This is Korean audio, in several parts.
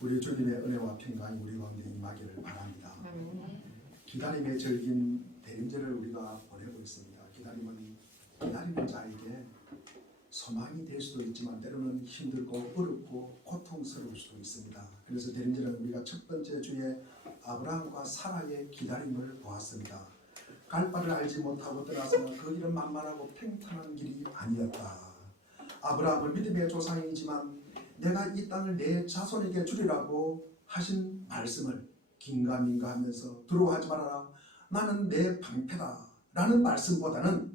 우리 주님의 은혜와 평강이 우리 가운데 임하기를 바랍니다. 기다림의 절긴 대림절을 우리가 보내고 있습니다. 기다림은 기다리는 자에게 소망이 될 수도 있지만 때로는 힘들고 어렵고 고통스러울 수도 있습니다. 그래서 대림절은 우리가 첫 번째 주에 아브라함과 사라의 기다림을 보았습니다. 갈 바를 알지 못하고 떠나서는 그 길은 만만하고 평탄한 길이 아니었다. 아브라함은 믿음의 조상이지만 내가 이 땅을 내 자손에게 주리라고 하신 말씀을 긴가민가 하면서 두려워하지 말아라, 나는 내 방패다 라는 말씀보다는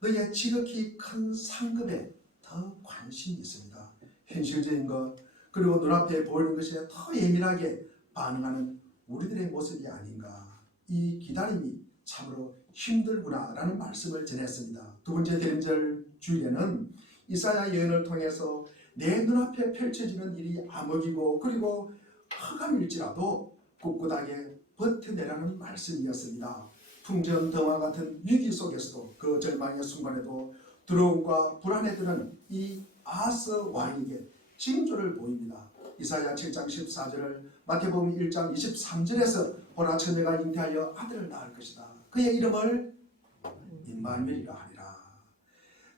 너의 지극히 큰 상급에 더 관심이 있습니다. 현실적인 것 그리고 눈앞에 보이는 것에 더 예민하게 반응하는 우리들의 모습이 아닌가. 이 기다림이 참으로 힘들구나 라는 말씀을 전했습니다. 두 번째 대림절 주일에는 이사야 예언을 통해서 내 눈앞에 펼쳐지는 일이 암흑이고 그리고 흑암일지라도 꿋꿋하게 버텨내라는 말씀이었습니다. 풍전등화 같은 위기 속에서도 그 절망의 순간에도 두려움과 불안에 드는 이 아하스 왕에게 징조를 보입니다. 이사야 7장 14절을 마태복음 1장 23절에서 보라 처녀가 잉태하여 아들을 낳을 것이다. 그의 이름을 임마누엘이라 하리라.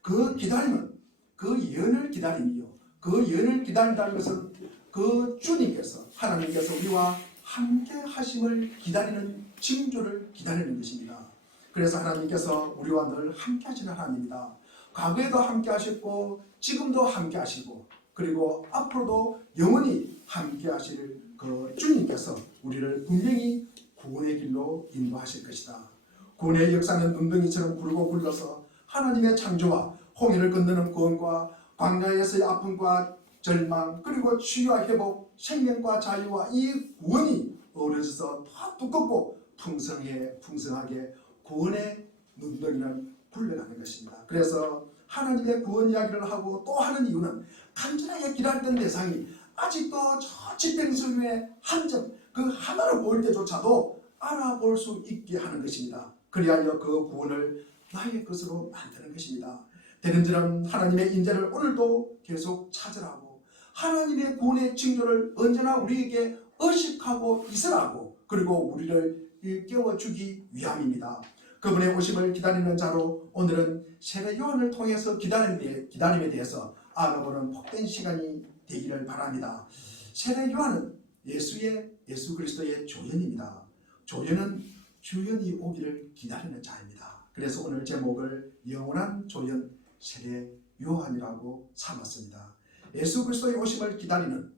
그 기다림은 그 예언을 기다림이요. 그 예언을 기다린다는 것은 그 주님께서 하나님께서 우리와 함께 하심을 기다리는 징조를 기다리는 것입니다. 그래서 하나님께서 우리와 늘 함께 하시는 하나님입니다. 과거에도 함께 하셨고 지금도 함께 하시고 그리고 앞으로도 영원히 함께 하실 그 주님께서 우리를 분명히 구원의 길로 인도하실 것이다. 구원의 역사는 눈덩이처럼 굴고 굴러서 하나님의 창조와 홍해를 건너는 구원과 광야에서의 아픔과 절망 그리고 치유와 회복, 생명과 자유와 이 구원이 어우러져서 더 두껍고 풍성하게 구원의 눈덩이는 굴러가는 것입니다. 그래서 하나님의 구원 이야기를 하고 또 하는 이유는 간절하게 기다렸던 대상이 아직도 저 집행설 위에 한 점 그 하나를 보일 때조차도 알아볼 수 있게 하는 것입니다. 그리하여 그 구원을 나의 것으로 만드는 것입니다. 대림절은 하나님의 인재를 오늘도 계속 찾으라고 하나님의 구원의 징조를 언제나 우리에게 의식하고 있으라고 그리고 우리를 일깨워주기 위함입니다. 그분의 오심을 기다리는 자로 오늘은 세례 요한을 통해서 기다림에 대해서 알아보는 복된 시간이 되기를 바랍니다. 세례 요한은 예수 그리스도의 조연입니다. 조연은 주연이 오기를 기다리는 자입니다. 그래서 오늘 제목을 영원한 조연 세례 요한이라고 삼았습니다. 예수 그리스도의 오심을 기다리는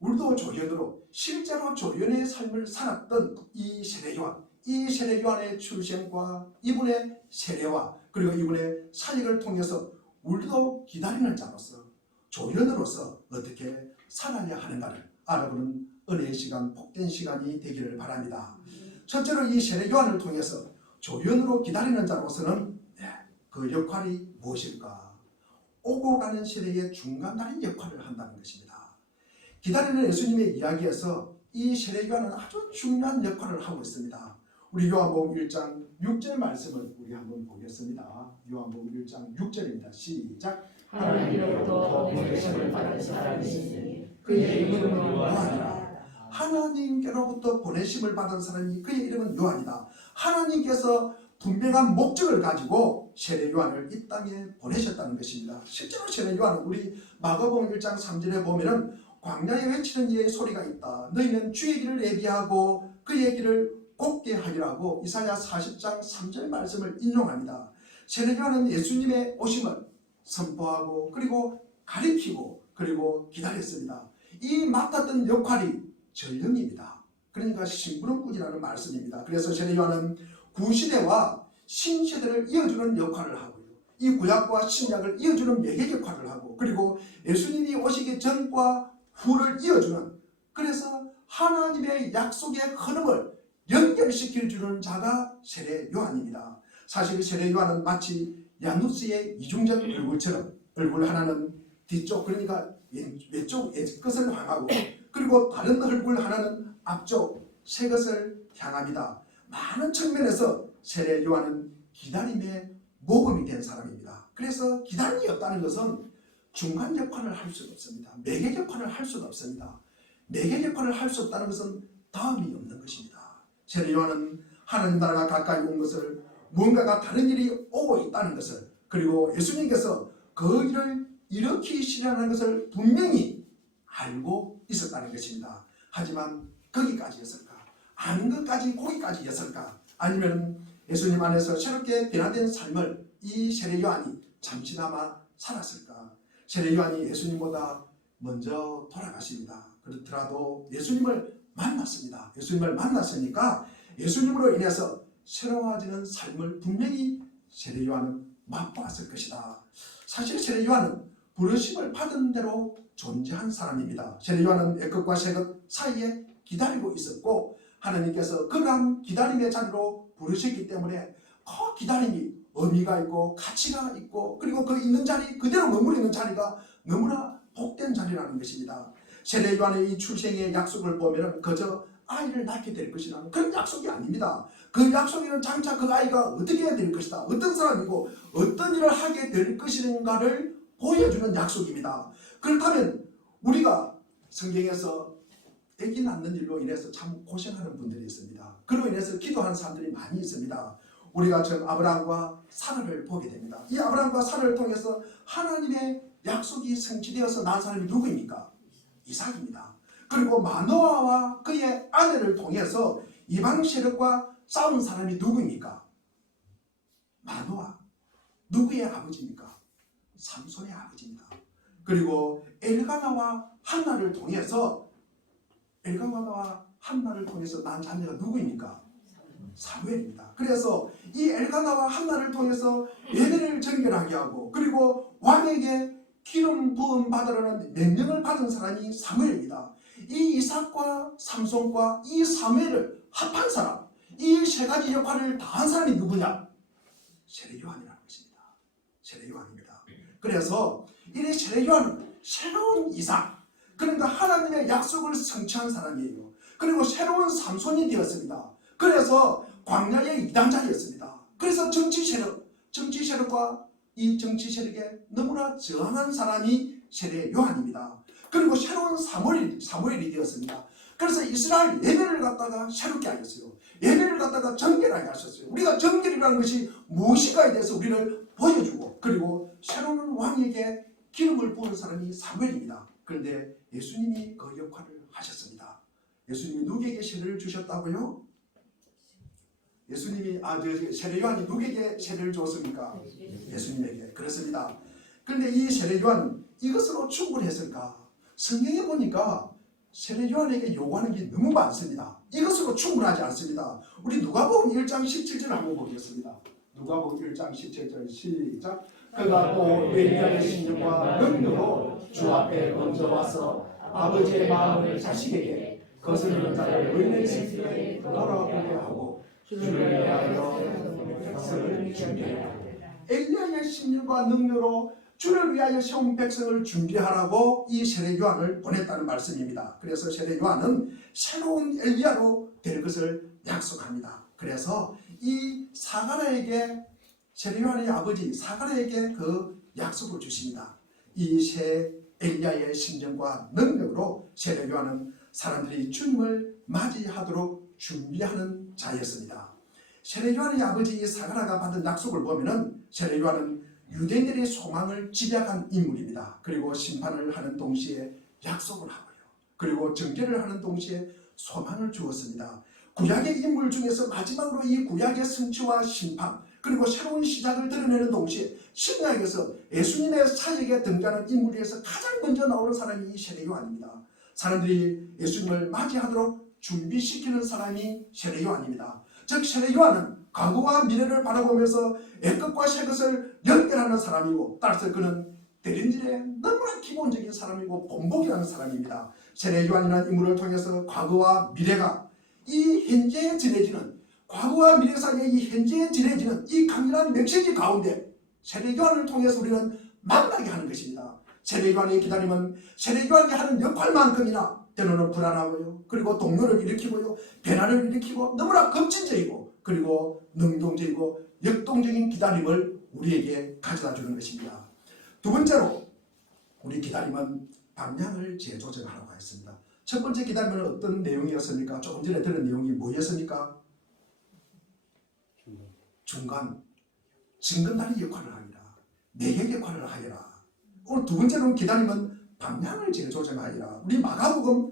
우리도 조연으로 실제로 조연의 삶을 살았던 이 세례 요한, 이 세례 요한의 출생과 이분의 세례와 그리고 이분의 사역을 통해서 우리도 기다리는 자로서 조연으로서 어떻게 살아야 하는가를 알아보는 은혜의 시간, 복된 시간이 되기를 바랍니다. 첫째로 이 세례 요한을 통해서 조연으로 기다리는 자로서는 그 역할이 무엇일까? 오고 가는 시대의 중간다리 역할을 한다는 것입니다. 기다리는 예수님의 이야기에서 이 세례 요한은 아주 중요한 역할을 하고 있습니다. 우리 요한복음 1장 6절 말씀을 우리 한번 보겠습니다. 요한복음 1장 6절입니다. 시작. 하나님으로부터 보내심을 받은 사람이시니 그의 이름은 요한이라. 하나님께로부터 보내심을 받은 사람이 그의 이름은 요한이다. 하나님께서 분명한 목적을 가지고 세례 요한을 이 땅에 보내셨다는 것입니다. 실제로 세례 요한은 우리 마가복음 1장 3절에 보면은 광야에 외치는 이의 소리가 있다. 너희는 주의 길을 예비하고 그의 길을 곱게 하리라고 이사야 40장 3절 말씀을 인용합니다. 세례 요한은 예수님의 오심을 선포하고 그리고 가리키고 그리고 기다렸습니다. 이 맡았던 역할이 전령입니다. 그러니까 심부름꾼이라는 말씀입니다. 그래서 세례 요한은 구시대와 신시대를 이어주는 역할을 하고요. 이 구약과 신약을 이어주는 매개 역할을 하고 그리고 예수님이 오시기 전과 후를 이어주는 그래서 하나님의 약속의 흐름을 연결시켜주는 자가 세례 요한입니다. 사실 세례 요한은 마치 야누스의 이중적 얼굴처럼 얼굴 하나는 뒤쪽 그러니까 왼쪽 끝을 향하고 그리고 다른 얼굴 하나는 앞쪽 새 것을 향합니다. 많은 측면에서 세례 요한은 기다림의 모범이 된 사람입니다. 그래서 기다림이 없다는 것은 중간 역할을 할 수가 없습니다. 매개 역할을 할 수가 없습니다. 내게 역할을 할 수 없다는 것은 다음이 없는 것입니다. 세례 요한은 하나님 나라가 가까이 온 것을, 무언가가 다른 일이 오고 있다는 것을, 그리고 예수님께서 그 일을 일으키시려는 것을 분명히 알고 있었다는 것입니다. 하지만 거기까지였을까? 아는 것까지 거기까지였을까? 아니면 예수님 안에서 새롭게 변화된 삶을 이 세례 요한이 잠시나마 살았을까? 세례 요한이 예수님보다 먼저 돌아가십니다. 그렇더라도 예수님을 만났습니다. 예수님을 만났으니까 예수님으로 인해서 새로워지는 삶을 분명히 세례 요한은 맛보았을 것이다. 사실 세례 요한은 부르심을 받은 대로 존재한 사람입니다. 세례 요한은 X것과 Z것 사이에 기다리고 있었고 하나님께서 그러한 기다림의 자리로 부르셨기 때문에 그 기다림이 의미가 있고 가치가 있고, 그리고 그 있는 자리 그대로 머무르는 자리가 너무나 복된 자리라는 것입니다. 세례 요한의 이 출생의 약속을 보면 그저 아이를 낳게 될 것이라는 그런 약속이 아닙니다. 그 약속에는 장차 그 아이가 어떻게 해야 될 것이다, 어떤 사람이고 어떤 일을 하게 될 것인가를 보여주는 약속입니다. 그렇다면 우리가 성경에서 아기 낳는 일로 인해서 참 고생하는 분들이 있습니다. 그로 인해서 기도하는 사람들이 많이 있습니다. 우리가 지금 아브라함과 사라를 보게 됩니다. 이 아브라함과 사라를 통해서 하나님의 약속이 성취되어서 낳은 사람이 누구입니까? 이삭입니다. 그리고 마노아와 그의 아내를 통해서 이방 세력과 싸운 사람이 누구입니까? 마노아. 누구의 아버지입니까? 삼손의 아버지입니다. 그리고 엘가나와 한나를 통해서 난 자녀가 누구입니까? 사무엘입니다. 그래서 이 엘가나와 한나를 통해서 예배를 정결하게 하고, 그리고 왕에게 기름 부음 받으라는 명령을 받은 사람이 사무엘입니다. 이 이삭과 삼손과 이 사무엘을 합한 사람, 이 세 가지 역할을 다한 사람이 누구냐? 세례 요한이라는 것입니다. 세례 요한입니다. 그래서 이 세례 요한은 새로운 이삭, 그러니까 하나님의 약속을 성취한 사람이에요. 그리고 새로운 삼손이 되었습니다. 그래서 광야의 2단자였습니다. 그래서 정치 세력과 이 정치 세력에 너무나 저항한 사람이 세례 요한입니다. 그리고 새로운 사무엘이 되었습니다. 그래서 이스라엘 예배를 갖다가 새롭게 하셨어요. 예배를 갖다가 정결하게 하셨어요. 우리가 정결이라는 것이 무엇인가에 대해서 우리를 보여주고, 그리고 새로운 왕에게 기름을 부은 사람이 사무엘입니다. 그런데 예수님이 그 역할을 하셨습니다. 예수님이 누구에게 세례를 주셨다고요? 세례 요한이 누구에게 세례를 줬습니까? 예수님에게. 그렇습니다. 그런데 이 세례 요한은 이것으로 충분했을까? 성경에 보니까 세례 요한에게 요구하는 게 너무 많습니다. 이것으로 충분하지 않습니다. 우리 누가복음 1장 17절 한번 보겠습니다. 누가복음 1장 17절 시작. 그가 또 엘리야의 신령과 능력으로 주 앞에 먼저 와서 아버지의 마음을 자식에게 거스르는 자를 의인의 세계에 돌아오게 하고 주를 위하여 백성을 준비하라. 엘리야의 신령과 능력으로 주를 위하여 세운 백성을 준비하라고 이 세례 요한을 보냈다는 말씀입니다. 그래서 세례 요한은 새로운 엘리야로 될 것을 약속합니다. 그래서 이 사가랴에게, 세례 요한의 아버지 사가랴에게 그 약속을 주십니다. 이 새 엘리야의 심정과 능력으로 세례 요한은 사람들이 주님을 맞이하도록 준비하는 자였습니다. 세례 요한의 아버지 사가랴가 받은 약속을 보면은 세례 요한은 유대인들의 소망을 집약한 인물입니다. 그리고 심판을 하는 동시에 약속을 하고요. 그리고 정죄를 하는 동시에 소망을 주었습니다. 구약의 인물 중에서 마지막으로 이 구약의 성취와 심판, 그리고 새로운 시작을 드러내는 동시에 신약에서 예수님의 사역에 등장하는 인물 중에서 가장 먼저 나오는 사람이 이 세례 요한입니다. 사람들이 예수님을 맞이하도록 준비시키는 사람이 세례 요한입니다. 즉 세례 요한은 과거와 미래를 바라보면서 X것과 Z것을 연결하는 사람이고, 따라서 그는 대림질의 너무나 기본적인 사람이고 본보기라는 사람입니다. 세례 요한이라는 인물을 통해서 과거와 미래가 이 현재에 전해지는, 과거와 미래 사이에 이 현재에 전해지는 이 강렬한 메시지 가운데 세례 요한을 통해서 우리는 만나게 하는 것입니다. 세례 요한의 기다림은 세례 요한이 하는 역할만큼이나 때로는 불안하고요, 그리고 동요를 일으키고요, 변화를 일으키고 너무나 급진적이고, 그리고 능동적이고 역동적인 기다림을 우리에게 가져다 주는 것입니다. 두 번째로 우리 기다림은 방향을 재조정하라고 했습니다. 첫 번째 기다림은 어떤 내용이었습니까? 조금 전에 들은 내용이 뭐였습니까? 중간 징검다리 역할을 하리라. 매개 역할을 하리라. 오늘 두 번째로는 기다림은 방향을 재조정하리라. 우리 마가복음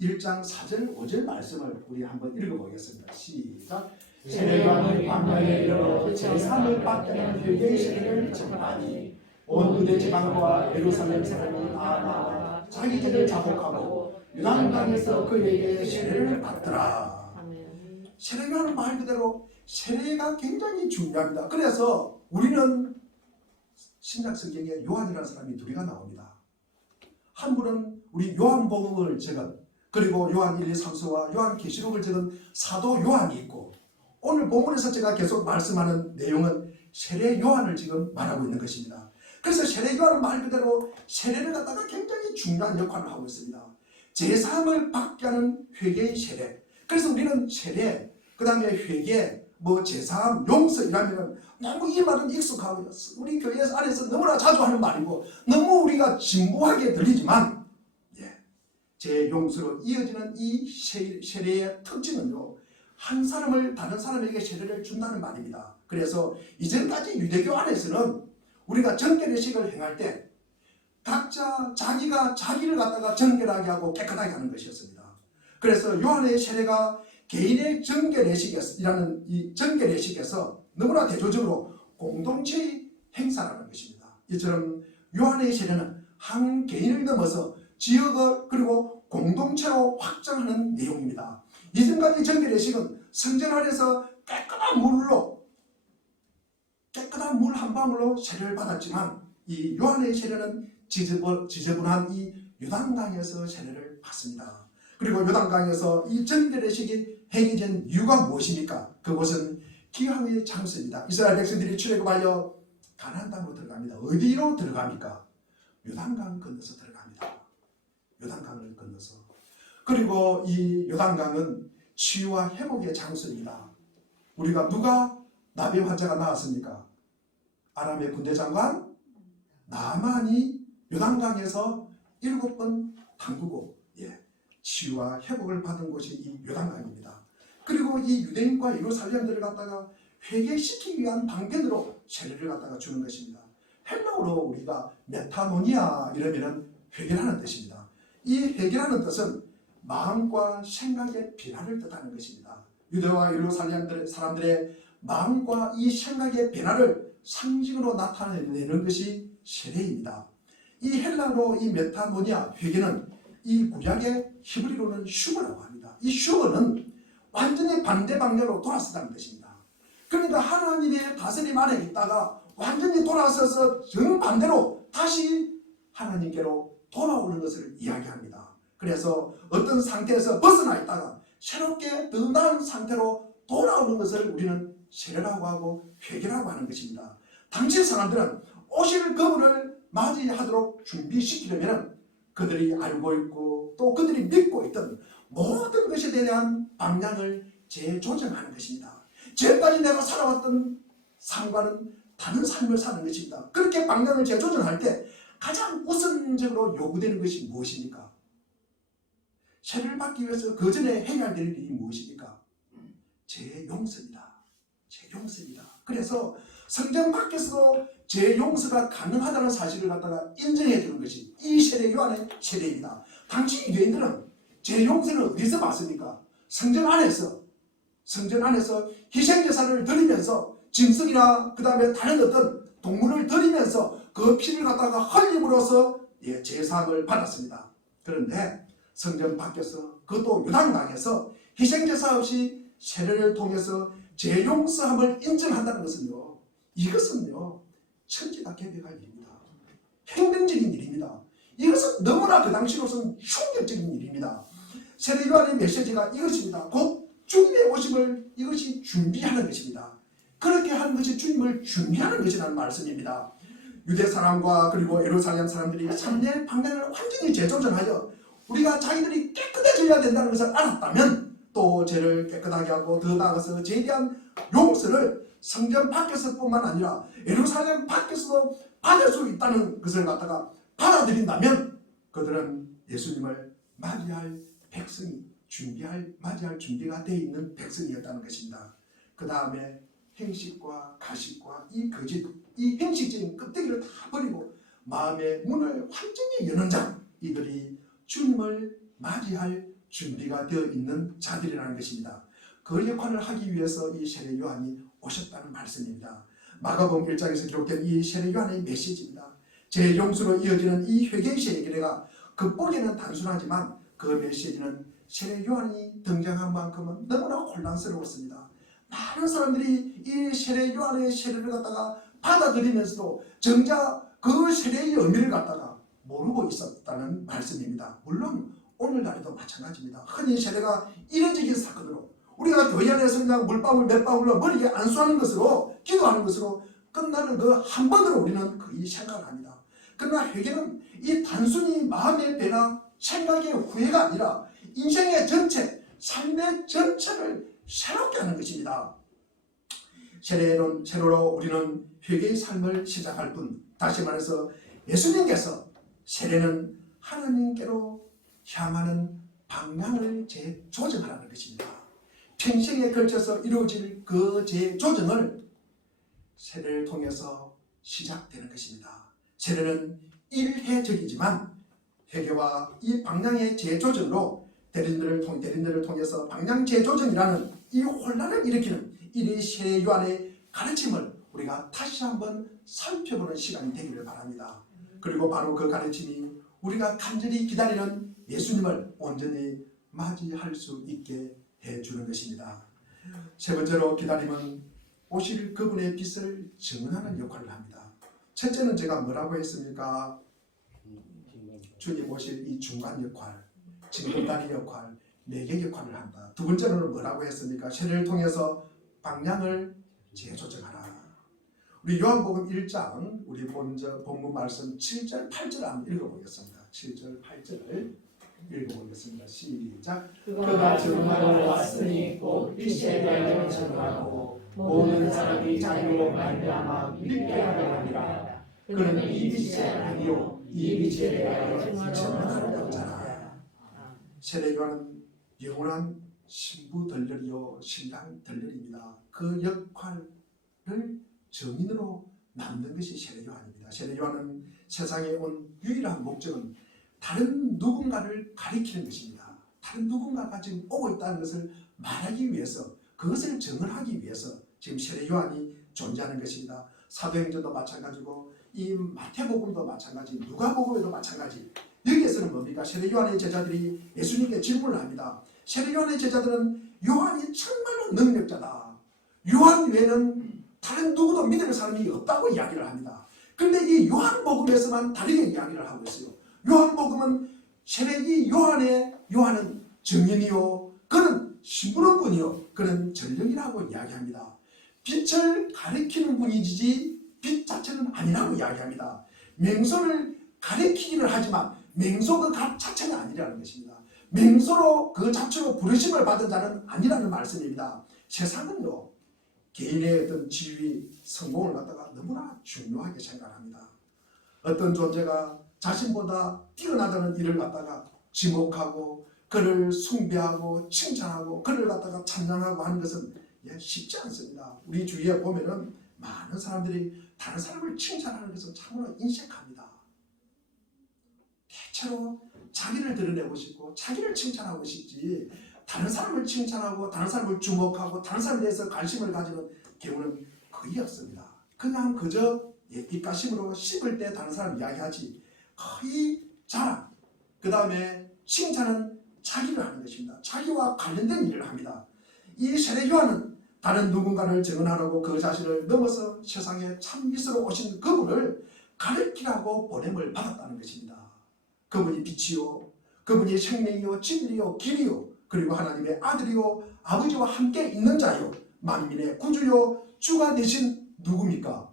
1장 4절 5절 말씀을 우리 한번 읽어보겠습니다. 시작. 세례요한은 광야에 이르러 제3을 받는 회개의 세례를 전하니 온 유대 지방과 예루살렘 사람이 다 나와 자기 죄를 자복하고 요단강에서 그에게 세례를 받더라. 세례요한은 말 그대로 세례가 굉장히 중요합니다. 그래서 우리는 신약 성경에 요한이라는 사람이 둘이가 나옵니다. 한 분은 우리 요한복음을 적은, 그리고 요한 1, 2, 3서와 요한 계시록을 적은 사도 요한이 있고, 오늘 본문에서 제가 계속 말씀하는 내용은 세례 요한을 지금 말하고 있는 것입니다. 그래서 세례 요한은 말 그대로 세례를 갖다가 굉장히 중요한 역할을 하고 있습니다. 제사함을 받게 하는 회개의 세례. 그래서 우리는 세례, 그 다음에 회개, 제사함, 용서 이라면 너무 이 말은 익숙하고 우리 교회 안에서 너무나 자주 하는 말이고 너무 우리가 진부하게 들리지만, 제 용서로 이어지는 이 세례의 특징은요, 한 사람을 다른 사람에게 세례를 준다는 말입니다. 그래서 이전까지 유대교 안에서는 우리가 정결의식을 행할 때 각자 자기가 자기를 갖다가 정결하게 하고 깨끗하게 하는 것이었습니다. 그래서 요한의 세례가 개인의 정결의식이라는 이 정결의식에서 너무나 대조적으로 공동체의 행사라는 것입니다. 이처럼 요한의 세례는 한 개인을 넘어서 지역을 그리고 공동체로 확장하는 내용입니다. 이전까지 정결의식은 성전 안에서 깨끗한 물 한 방울로 세례를 받았지만, 이 요한의 세례는 지저분한 이 요단강에서 세례를 받습니다. 그리고 요단강에서 이 정결의식이 행해진 이유가 무엇입니까? 그곳은 기왕의 장소입니다. 이스라엘 백성들이 출애굽하여 가나안 땅으로 들어갑니다. 어디로 들어갑니까? 요단강 건너서 들어갑니다. 요단강을 건너서. 그리고 이 요단강은 치유와 회복의 장소입니다. 우리가 누가 나비 환자가 나왔습니까? 아람의 군대 장관 나만이 요단강에서 7번 담그고 치유와 회복을 받은 곳이 이 요단강입니다. 그리고 이 유대인과 예루살렘들을 갖다가 회개시키기 위한 방편으로 세례를 갖다가 주는 것입니다. 헬라어로 우리가 메타노니아 이러면은 회개라는 뜻입니다. 이 회개라는 뜻은 마음과 생각의 변화를 뜻하는 것입니다. 유대와 예루살렘 사람들의 마음과 이 생각의 변화를 상징으로 나타내는 것이 세례입니다. 이 헬라어로 이 메타노니아 회개는 이 구약의 히브리어로는 슈거라고 합니다. 이 슈거는 완전히 반대 방향으로 돌아서다는 뜻입니다. 그러니까 하나님의 다스림 안에 있다가 완전히 돌아서서 정반대로 다시 하나님께로 돌아오는 것을 이야기합니다. 그래서 어떤 상태에서 벗어나 있다가 새롭게 더 나은 상태로 돌아오는 것을 우리는 세례라고 하고 회개라고 하는 것입니다. 당시 사람들은 오실 그분을 맞이하도록 준비시키려면 그들이 알고 있고 또 그들이 믿고 있던 모든 것에 대한 방향을 재조정하는 것입니다. 지금까지 내가 살아왔던 삶과는 다른 삶을 사는 것입니다. 그렇게 방향을 재조정할 때 가장 우선적으로 요구되는 것이 무엇입니까? 세례를 받기 위해서 그 전에 해야 될 일이 무엇입니까? 재용서입니다. 재용서입니다. 그래서 성전 밖에서도 재용서가 가능하다는 사실을 갖다가 인정해 주는 것이 이 세례 요한의 세례입니다. 당시 유대인들은 재용서는 어디서 받습니까? 성전 안에서 희생제사를 드리면서 짐승이나 그 다음에 다른 어떤 동물을 드리면서 그 피를 갖다가 흘림으로써 제사함을 받았습니다. 그런데 성전 밖에서 그것도 요단강에서 희생제사 없이 세례를 통해서 재용서함을 인정한다는 것은요, 이것은요 천지가 계획할 일입니다. 혁명적인 일입니다. 이것은 너무나 그 당시로서는 충격적인 일입니다. 세례 요한의 메시지가 이것입니다. 곧 주님의 오심을 이것이 준비하는 것입니다. 그렇게 하는 것이 주님을 준비하는 것이라는 말씀입니다. 유대 사람과 그리고 예루살렘 사람들이 3대 방향을 완전히 재조정하여 우리가 자기들이 깨끗해져야 된다는 것을 알았다면 또 죄를 깨끗하게 하고 더 나아가서 죄에 대한 용서를 성전 밖에서뿐만 아니라 예루살렘 밖에서도 받을 수 있다는 것을 갖다가 받아들인다면 그들은 예수님을 맞이할 백성이 맞이할 준비가 되어 있는 백성이었다는 것입니다. 그 다음에 행식과 가식과 이 거짓, 이 행식적인 껍데기를 다 버리고 마음의 문을 완전히 여는 자, 이들이 주님을 맞이할 준비가 되어 있는 자들이라는 것입니다. 그 역할을 하기 위해서 이 세례 요한이 오셨다는 말씀입니다. 마가복음 1장에서 기록된 이 세례 요한의 메시지입니다. 제 용수로 이어지는 이 회개의 세례가 겉보기에는 단순하지만 그 메시지는 세례 요한이 등장한 만큼은 너무나 혼란스러웠습니다. 많은 사람들이 이 세례 요한의 세례를 갖다가 받아들이면서도 정작 그 세례의 의미를 갖다가 모르고 있었다는 말씀입니다. 물론 오늘날에도 마찬가지입니다. 흔히 세례가 이례적인 사건으로 우리가 교회 안에서 그냥 물방울 몇 방울로 머리에 안수하는 것으로 기도하는 것으로 끝나는 그 한 번으로 우리는 거의 생각을 합니다. 그러나 회개는 이 단순히 마음의 변화, 생각의 후회가 아니라 인생의 전체, 삶의 전체를 새롭게 하는 것입니다. 세례로 우리는 회개의 삶을 시작할 뿐, 다시 말해서 예수님께서 세례는 하나님께로 향하는 방향을 재조정하라는 것입니다. 평생에 걸쳐서 이루어질 그 재조정을 세례를 통해서 시작되는 것입니다. 세례는 일회적이지만 회개와 이 방향의 재조정으로 대린들을 통해서 방향 재조정이라는 이 혼란을 일으키는 이 세례 요한의 가르침을 우리가 다시 한번 살펴보는 시간이 되기를 바랍니다. 그리고 바로 그 가르침이 우리가 간절히 기다리는 예수님을 온전히 맞이할 수 있게 해주는 것입니다. 세 번째로 기다림은 오실 그분의 빛을 증언하는 역할을 합니다. 첫째는 제가 뭐라고 했습니까? 주님 오실 이 중간 역할, 증언다리 역할, 매개 역할을 한다. 두 번째로는 뭐라고 했습니까? 세례를 통해서 방향을 재조정하라. 우리 요한복음 1장 우리 본문 말씀 7절 8절 한번 읽어보겠습니다. 7절 8절을 읽어보겠습니다. 시작. 그가 증언하러 왔으니 곧 빛에 대하여 증언하고 모든 사람이 자기로 말미암아 믿게 하려 함이라. 그는 이 빛이 아니요 이 빛에 대하여 증언하러 왔잖아. 세례 요한은 영원한 신부 덜러리요 신랑 덜러리입니다. 그 역할을 증인으로 남는 것이 세례 요한입니다. 세례 요한은 세상에 온 유일한 목적은 다른 누군가를 가리키는 것입니다. 다른 누군가가 지금 오고 있다는 것을 말하기 위해서, 그것을 증언하기 위해서 지금 세례 요한이 존재하는 것입니다. 사도행전도 마찬가지고 이 마태복음도 마찬가지, 누가복음에도 마찬가지. 여기에서는 뭡니까? 세례 요한의 제자들이 예수님께 질문을 합니다. 세례 요한의 제자들은 요한이 정말로 능력자다. 요한 외에는 다른 누구도 믿을 사람이 없다고 이야기를 합니다. 그런데 이 요한복음에서만 다르게 이야기를 하고 있어요. 요한복음은 세례기 요한은 증인이요, 그는 심부름 분이요, 그는 전령이라고 이야기합니다. 빛을 가리키는 분이지 빛 자체는 아니라고 이야기합니다. 맹소를 가리키기는 하지만 맹소 그 값 자체는 아니라는 것입니다. 맹소로 그 자체로 부르심을 받은 자는 아니라는 말씀입니다. 세상은요, 개인의 어떤 지위, 성공을 갖다가 너무나 중요하게 생각합니다. 어떤 존재가 자신보다 뛰어나다는 일을 갖다가 지목하고 그를 숭배하고 칭찬하고 그를 갖다가 찬양하고 하는 것은 쉽지 않습니다. 우리 주위에 보면은 많은 사람들이 다른 사람을 칭찬하는 것은 참으로 인색합니다. 대체로 자기를 드러내고 싶고 자기를 칭찬하고 싶지, 다른 사람을 칭찬하고 다른 사람을 주목하고 다른 사람에 대해서 관심을 가지는 경우는 거의 없습니다. 그냥 그저 입가심으로 씹을 때 다른 사람 이야기하지, 거의 자랑, 그 다음에 칭찬은 자기를 하는 것입니다. 자기와 관련된 일을 합니다. 이 세례 요한은 다른 누군가를 증언하라고 그 자신을 넘어서 세상에 참빛으로 오신 그분을 가르치라고 보냄을 받았다는 것입니다. 그분이 빛이요, 그분이 생명이요, 진리요, 길이요, 그리고 하나님의 아들이요, 아버지와 함께 있는 자요, 만민의 구주요, 주가 되신 누굽니까?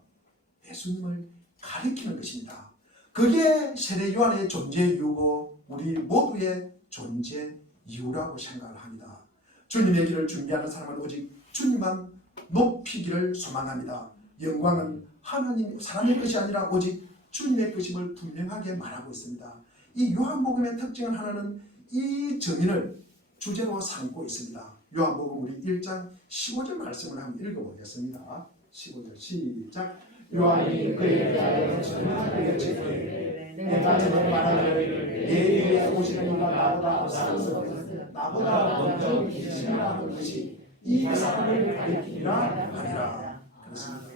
예수님을 가리키는 것입니다. 그게 세례 요한의 존재 이유고 우리 모두의 존재 이유라고 생각을 합니다. 주님의 길을 준비하는 사람은 오직 주님만 높이기를 소망합니다. 영광은 하나님, 사람의 것이 아니라 오직 주님의 것임을 분명하게 말하고 있습니다. 이 요한복음의 특징은 하나는 이 정의를 주제로 삼고 있습니다. 요한복음 우리 1장 15절 말씀을 한번 읽어보겠습니다. 15절 시작. 요한이 그에 대하여 정확하게 칠때 내가 저는 말하기를 내 위에 오시는 이가 나보다 앞서서 나보다 먼저 계시니라 하는 것이 이 사람을 가리키리라 하리라. 그렇습니다.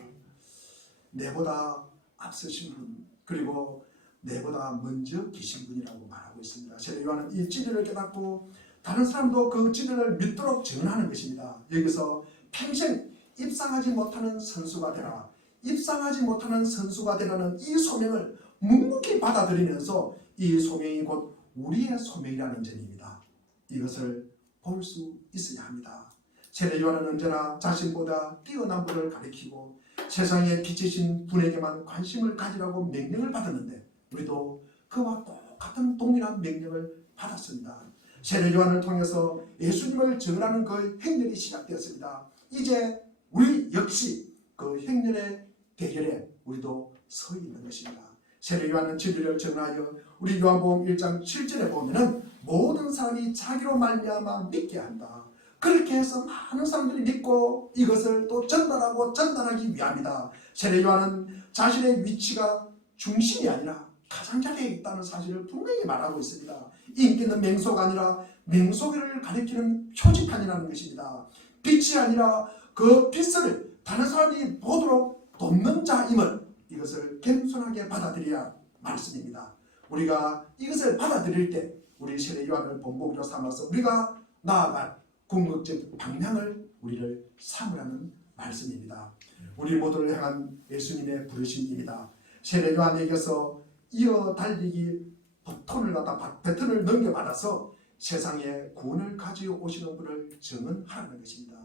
내보다 앞서신 분, 그리고 내보다 먼저 계신 분이라고 말하고 있습니다. 세례 요한은 이 진리를 깨닫고 다른 사람도 그 진리를 믿도록 전하는 것입니다. 여기서 평생 입상하지 못하는 선수가 되라, 입상하지 못하는 선수가 되라는 이 소명을 묵묵히 받아들이면서 이 소명이 곧 우리의 소명이라는 점입니다. 이것을 볼 수 있어야 합니다. 세례 요한은 언제나 자신보다 뛰어난 분을 가리키고 세상에 빛이신 분에게만 관심을 가지라고 명령을 받았는데 우리도 그와 똑같은 동일한 명령을 받았습니다. 세례 요한을 통해서 예수님을 전하는 그 행렬이 시작되었습니다. 이제 우리 역시 그 행렬의 대결에 우리도 서 있는 것입니다. 세례 요한은 진리를 전하여 우리 요한복음 1장 7절에 보면은 모든 사람이 자기로 말미암아 믿게 한다. 그렇게 해서 많은 사람들이 믿고 이것을 또 전달하고 전달하기 위함이다. 세례 요한은 자신의 위치가 중심이 아니라 가장자리에 있다는 사실을 분명히 말하고 있습니다. 인기 있는 맹소가 아니라 맹소를 가리키는 표지판이라는 것입니다. 빛이 아니라 그 빛을 다른 사람이 보도록 돕는 자임을 이것을 겸손하게 받아들여야 말씀입니다. 우리가 이것을 받아들일 때 우리 세례 요한을 본보기로 삼아서 우리가 나아갈 궁극적 방향을 우리를 삼으라는 말씀입니다. 우리 모두를 향한 예수님의 부르심입니다. 세례 요한에게서 이어 달리기 배턴을 넘겨받아서 세상에 구원을 가지고 오시는 분을 증언하라는 것입니다.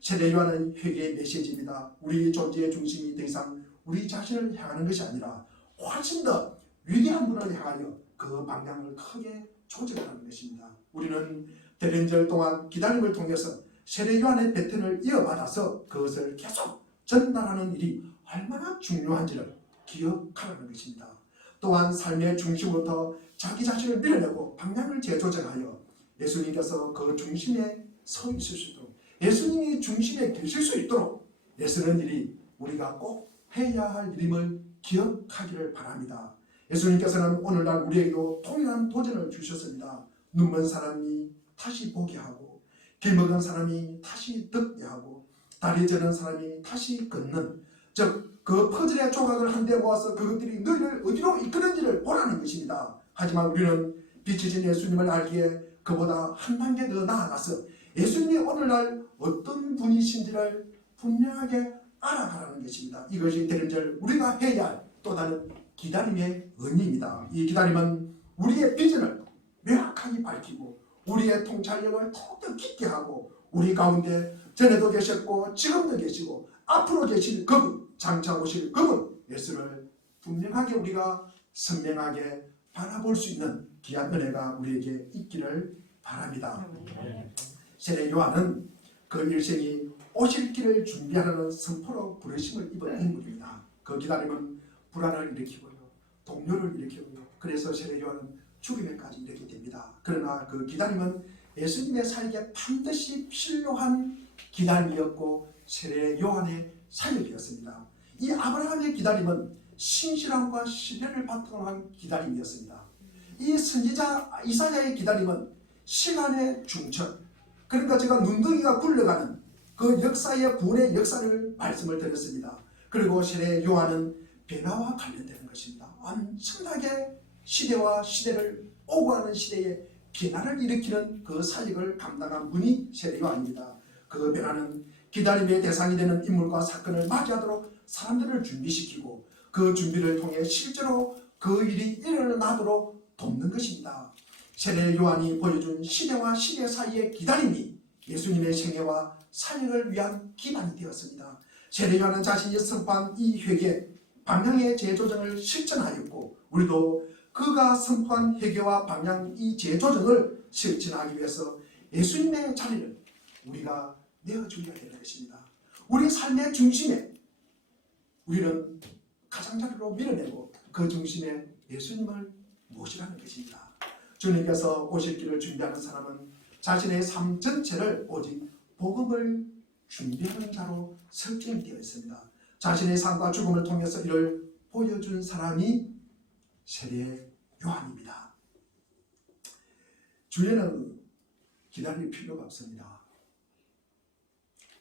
세례 요한은 회개의 메시지입니다. 우리 존재의 중심이 더 이상 우리 자신을 향하는 것이 아니라 훨씬 더 위대한 분을 향하여 그 방향을 크게 조절하는 것입니다. 우리는 대련절 동안 기다림을 통해서 세례 요한의 배턴을 이어받아서 그것을 계속 전달하는 일이 얼마나 중요한지를 기억하라는 것입니다. 또한 삶의 중심부터 자기 자신을 밀어내고 방향을 재조정하여 예수님께서 그 중심에 서 있을 수 있도록, 예수님이 중심에 계실 수 있도록 애쓰는 일이 우리가 꼭 해야 할 일임을 기억하기를 바랍니다. 예수님께서는 오늘날 우리에게도 통일한 도전을 주셨습니다. 눈먼 사람이 다시 보게 하고, 길 먹은 사람이 다시 듣게 하고, 다리 저는 사람이 다시 걷는, 즉 그 퍼즐의 조각을 한데 모아서 그것들이 너희를 어디로 이끄는지를 보라는 것입니다. 하지만 우리는 빛이신 예수님을 알기에 그보다 한 단계 더 나아가서 예수님이 오늘날 어떤 분이신지를 분명하게 알아가라는 것입니다. 이것이 대림절 우리가 해야 할 또 다른 기다림의 의미입니다. 이 기다림은 우리의 비전을 명확하게 밝히고 우리의 통찰력을 더욱더 깊게 하고 우리 가운데 전에도 계셨고 지금도 계시고 앞으로 계실 그분, 장차 오실 그분 예수를 분명하게 우리가 선명하게 바라볼 수 있는 귀한 은혜가 우리에게 있기를 바랍니다. 세례 요한은 그 일생이 오실 길을 준비하는 선포로 부르심을 입은 인물입니다. 그 기다림은 불안을 일으키고요, 동요를 일으키고요. 그래서 세례 요한은 죽음에까지 이르게 됩니다. 그러나 그 기다림은 예수님의 사역에 반드시 필요한 기다림이었고 세례 요한의 사역이었습니다. 이 아브라함의 기다림은 신실함과 신뢰를 바탕으로 한 기다림이었습니다. 이 선지자 이사야의 기다림은 시간의 중천, 그러니까 제가 눈덩이가 굴러가는 그 역사의 구원의 역사를 말씀을 드렸습니다. 그리고 세례 요한은 변화와 관련되는 것입니다. 엄청나게 시대와 시대를 오고하는 시대에 변화를 일으키는 그 사역을 감당한 분이 세례 요한입니다. 그 변화는 기다림의 대상이 되는 인물과 사건을 맞이하도록 사람들을 준비시키고 그 준비를 통해 실제로 그 일이 일어나도록 돕는 것입니다. 세례 요한이 보여준 시대와 시대 사이의 기다림이 예수님의 생애와 사역을 위한 기반이 되었습니다. 세례 요한은 자신이 선포한 이 회개, 방향의 재조정을 실천하였고 우리도 그가 선포한 회개와 방향 이 재조정을 실천하기 위해서 예수님의 자리를 우리가 내어줘야 되는 것입니다. 우리 삶의 중심에 우리는 가장자리로 밀어내고 그 중심에 예수님을 모시라는 것입니다. 주님께서 오실 길을 준비하는 사람은 자신의 삶 전체를 오직 복음을 준비하는 자로 설정되어 있습니다. 자신의 삶과 죽음을 통해서 이를 보여준 사람이 세례 요한입니다. 주님은 기다릴 필요가 없습니다.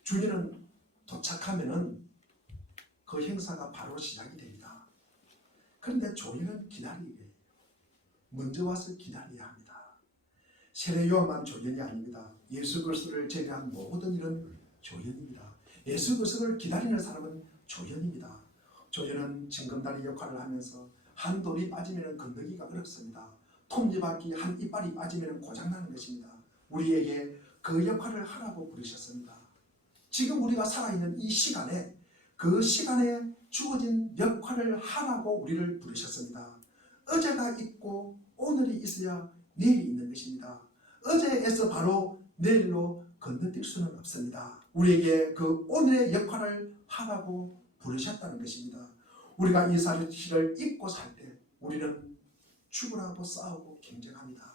주님은 도착하면은 그 행사가 바로 시작이 됩니다. 그런데 조연은 기다리게 해요. 먼저 와서 기다려야 합니다. 세례 요한만 조연이 아닙니다. 예수 그리스도를 제외한 모든 일은 조연입니다. 예수 그리스도를 기다리는 사람은 조연입니다. 조연은 징검다리 역할을 하면서 한 돌이 빠지면 건너기가 어렵습니다. 톱니바퀴 한 이빨이 빠지면 고장나는 것입니다. 우리에게 그 역할을 하라고 부르셨습니다. 지금 우리가 살아있는 이 시간에 그 시간에 주어진 역할을 하라고 우리를 부르셨습니다. 어제가 있고 오늘이 있어야 내일이 있는 것입니다. 어제에서 바로 내일로 건너뛸 수는 없습니다. 우리에게 그 오늘의 역할을 하라고 부르셨다는 것입니다. 우리가 이 사실을 잊고 살 때 우리는 죽으라고 싸우고 경쟁합니다.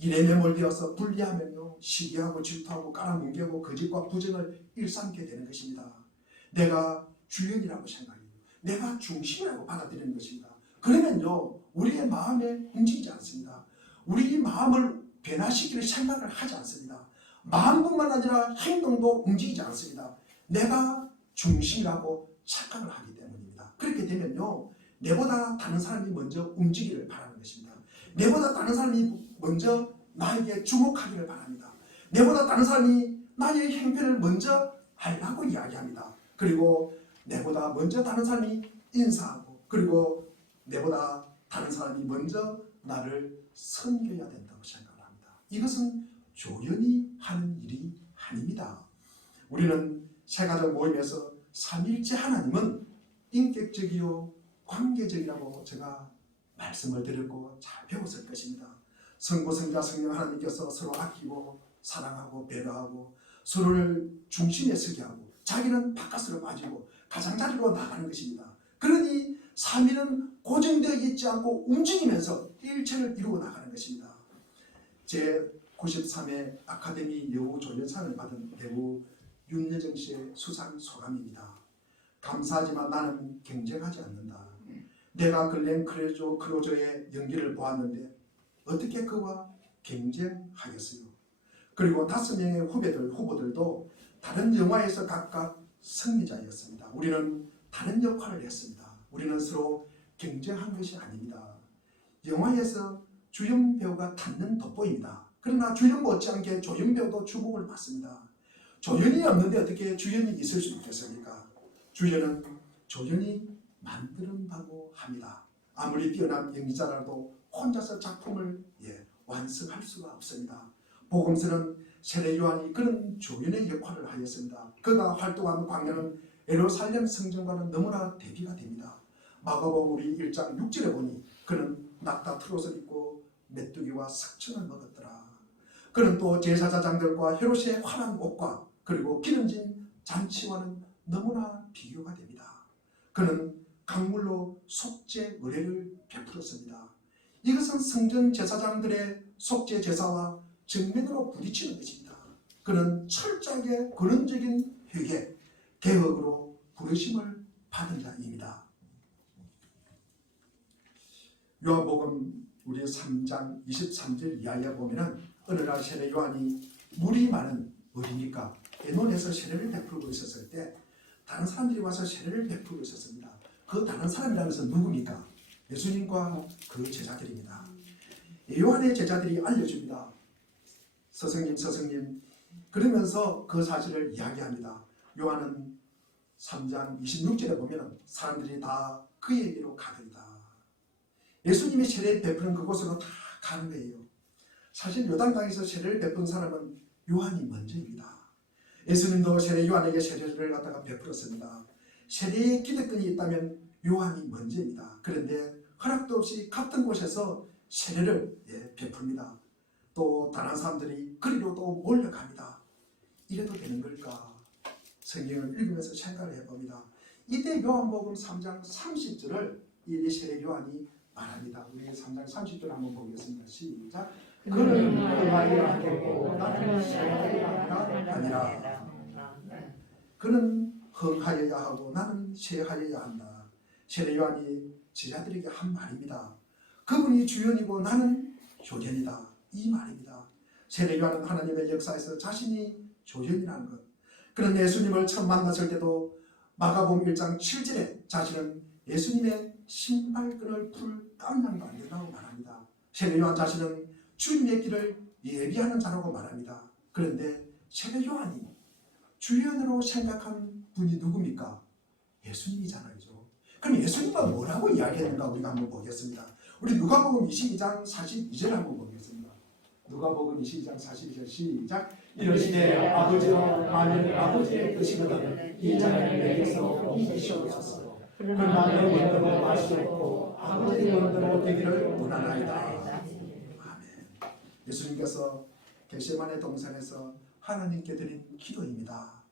일에 매몰되어서 분리하면요, 시기하고 질투하고 깔아뭉개고 거짓과 부정을 일삼게 되는 것입니다. 내가 주연이라고 생각해요. 내가 중심이라고 받아들이는 것입니다. 그러면요, 우리의 마음에 움직이지 않습니다. 우리 마음을 변화시킬 생각을 하지 않습니다. 마음뿐만 아니라 행동도 움직이지 않습니다. 내가 중심이라고 착각을 하기 때문입니다. 그렇게 되면요, 내보다 다른 사람이 먼저 움직이기를 바라는 것입니다. 내보다 다른 사람이 먼저 나에게 주목하기를 바랍니다. 내보다 다른 사람이 나의 행편을 먼저 하려고 이야기합니다. 그리고 내보다 먼저 다른 사람이 인사하고, 그리고 내보다 다른 사람이 먼저 나를 섬겨야 된다고 생각을 합니다. 이것은 조연이 하는 일이 아닙니다. 우리는 세가족 모임에서 삼일째 하나님은 인격적이요 관계적이라고 제가 말씀을 드렸고 잘 배웠을 것입니다. 성부, 성자, 성령 하나님께서 서로 아끼고 사랑하고 배려하고 서로를 중심에 서게 하고 자기는 바깥으로 빠지고 가장자리로 나가는 것입니다. 그러니 삼위는 고정되어 있지 않고 움직이면서 일체를 이루어 나가는 것입니다. 제93회 아카데미 여우조연상을 받은 배우 윤여정 씨의 수상 소감입니다. 감사하지만 나는 경쟁하지 않는다. 내가 글렌 크로저의 연기를 보았는데 어떻게 그와 경쟁하겠어요? 그리고 5명의 후보들도 다른 영화에서 각각 승리자였습니다. 우리는 다른 역할을 했습니다. 우리는 서로 경쟁한 것이 아닙니다. 영화에서 주연 배우가 닿는 돋보입니다. 그러나 주연 못지않게 조연 배우도 주목을 받습니다. 조연이 없는데 어떻게 주연이 있을 수 있겠습니까? 주연은 조연이 만든다고 합니다. 아무리 뛰어난 연기자라도 혼자서 작품을 완성할 수가 없습니다. 복음서는 세례 요한이 그런 조연의 역할을 하였습니다. 그가 활동한 광야는 예루살렘 성전과는 너무나 대비가 됩니다. 마가복음 우리 1장 6절에 보니 그는 낙타 트롯을 입고 메뚜기와 석청을 먹었더라. 그는 또 제사장들과 헤롯의 환한 옷과 그리고 기름진 잔치와는 너무나 비교가 됩니다. 그는 강물로 속죄 의례를 베풀었습니다. 이것은 성전 제사장들의 속죄 제사와 정면으로 부딪히는 것입니다. 그는 철저하게 근원적인 회개, 개혁으로 부르심을 받은 자입니다. 요한복음 우리 3장 23절 이하에 보면은 어느 날 세례 요한이 물이 많은 어디니까 에논에서 세례를 베풀고 있었을 때 다른 사람들이 와서 세례를 베풀고 있었습니다. 그 다른 사람이라는 것은 누굽니까? 예수님과 그 제자들입니다. 요한의 제자들이 알려줍니다. 스승님 그러면서 그 사실을 이야기합니다. 요한은 3장 26절에 보면 사람들이 다 그에게로 가더이다. 예수님이 세례를 베푸는 그곳으로 다 가는 거예요. 사실 요단강에서 세례를 베푼 사람은 요한이 먼저입니다. 예수님도 세례 요한에게 세례를 갖다가 베풀었습니다. 세례의 기득권이 있다면 요한이 먼저입니다. 그런데 허락도 없이 같은 곳에서 세례를 베풉니다. 또 다른 사람들이 그리로 또 몰려갑니다. 이래도 되는 걸까? 성경을 읽으면서 생각을 해봅니다. 이때 요한복음 3장 30절을 이 세례 요한이 말합니다. 우리 3장 30절 한번 보겠습니다. 시작. 그는 흥하리라 하겠고 나는 쇠하리라 아니라 그는 흥하여야 하고 나는 쇠하여야 한다. 세례 요한이 제자들에게 한 말입니다. 그분이 주연이고 나는 조연이다. 이 말입니다. 세례 요한은 하나님의 역사에서 자신이 조연이라는 것. 그는 예수님을 처음 만났을 때도 마가복음 1장 7절에 자신은 예수님의 신발끈을 풀 깜냥도 안 된다고 말합니다. 세례 요한 자신은 주님의 길을 예비하는 자라고 말합니다. 그런데 세례 요한이 주연으로 생각한 분이 누굽니까? 예수님이잖아요. 그럼 예수님은 뭐라고 이야기했는가 우리가 한번 보겠습니다. 우리 누가복음 22장 42절 한번 보겠습니다. 누가복음 22장 42절 시작. 이르시되 아버지여 만일 아버지의 뜻이거든 이 잔을 내게서 옮기시옵소서. 그러나 내 원대로 마시옵고 아버지 원대로 되기를 원하나이다. 아멘. 예수님께서 겟세마네 동산에서 하나님께 드린 기도입니다.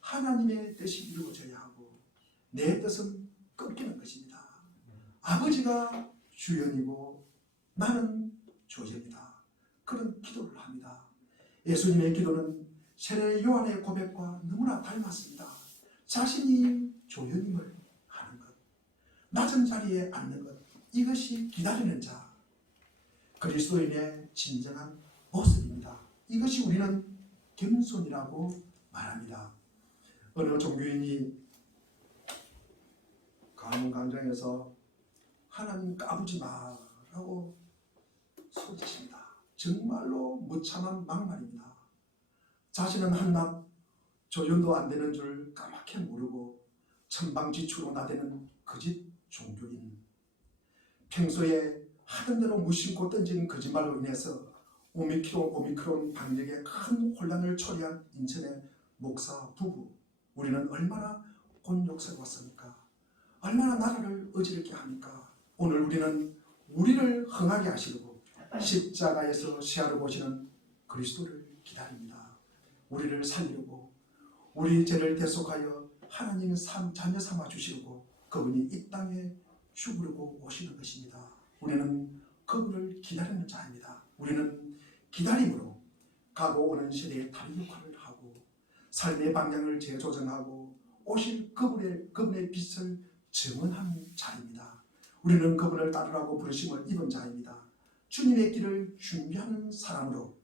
하나님의 뜻이 이루어져야 하고 내 뜻은 끊기는 것입니다. 아버지가 주연이고 나는 조연이다. 그런 기도를 합니다. 예수님의 기도는 세례 요한의 고백과 너무나 닮았습니다. 자신이 조연임을 하는 것, 낮은 자리에 앉는 것, 이것이 기다리는 자, 그리스도인의 진정한 모습입니다. 이것이 우리는 겸손이라고 말합니다. 어느 종교인이 강원광장에서 하나님 까부지 마라고 소리칩니다. 정말로 무참한 막말입니다. 자신은 한낱 조연도 안 되는 줄 까맣게 모르고 천방지축으로 나대는 거짓 종교인. 평소에 하던 대로 무심코 던진 거짓말로 인해서 오미크론 방역에 큰 혼란을 초래한 인천의 목사 부부. 우리는 얼마나 곤욕스러웠습니까? 얼마나 나라를 어지럽게 합니까? 오늘 우리는 우리를 흥하게 하시려고 십자가에서 시야를 보시는 그리스도를 기다립니다. 우리를 살리려고 우리 죄를 대속하여 하나님의 자녀 삼아 주시려고 그분이 이 땅에 죽으려고 오시는 것입니다. 우리는 그분을 기다리는 자입니다. 우리는 기다림으로 가고 오는 시대의 다른 역할을 하고 삶의 방향을 재조정하고 오실 그분의 빛을 증언하는 자입니다. 우리는 그분을 따르라고 부르심을 입은 자입니다. 주님의 길을 준비하는 사람으로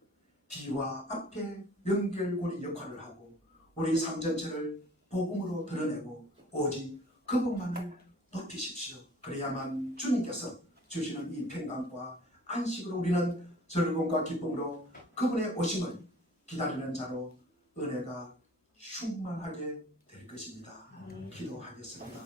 뒤와 앞에 연결고리 역할을 하고 우리 삶 전체를 복음으로 드러내고 오직 그분만을 높이십시오. 그래야만 주님께서 주시는 이 평강과 안식으로 우리는 즐거움과 기쁨으로 그분의 오심을 기다리는 자로 은혜가 충만하게 될 것입니다. 기도하겠습니다.